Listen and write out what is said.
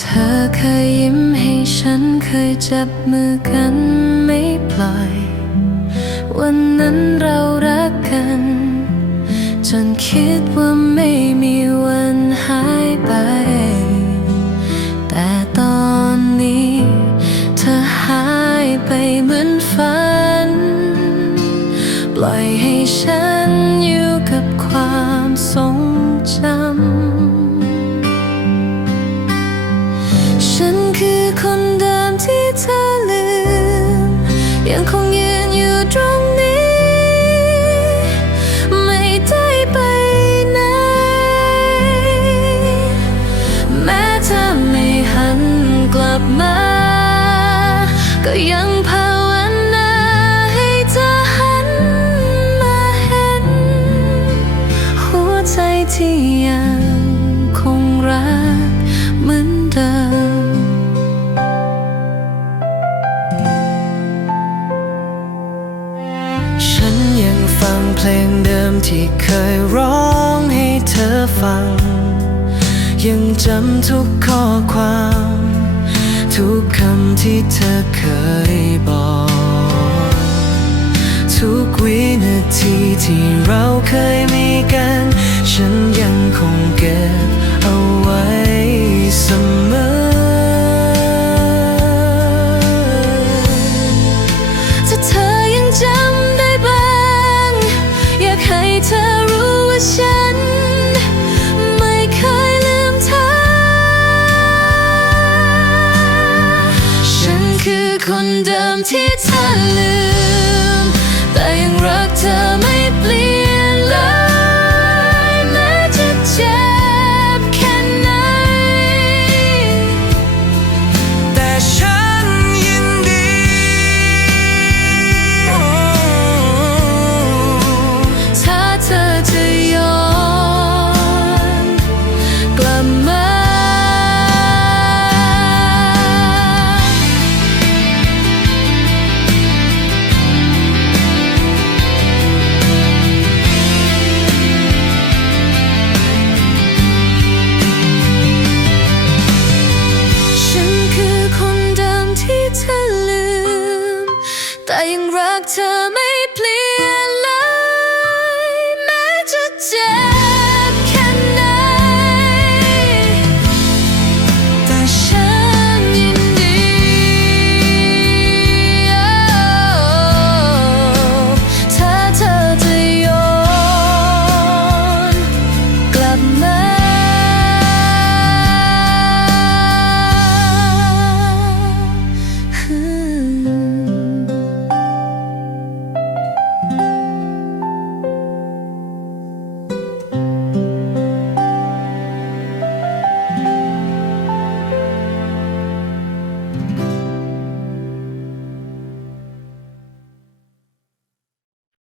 ธอเคยยิ้มให้ฉันเคยจับมือกันไม่ปล่อย วันนั้นเรารักกัน จนคิดว่าไม่มีวันหายไป แต่ตอนนี้เธอหายไปเหมือนฝัน ปล่อยให้ฉัน ยังภาวนาให้เธอหันมาเห็น หัวใจที่ยังคงรักเหมือนเดิม ฉันยังฟังเพลงเดิมที่เคยร้องให้เธอฟัง ยังจำทุกข้อความ ทุกคำที่เธอเคยบอก ทุกวินาทีที่เราเคย คือคนเดิมที่เธอลืม แต่ยังรักเธอไม่เปลี่ยน ยังรักเธอไม่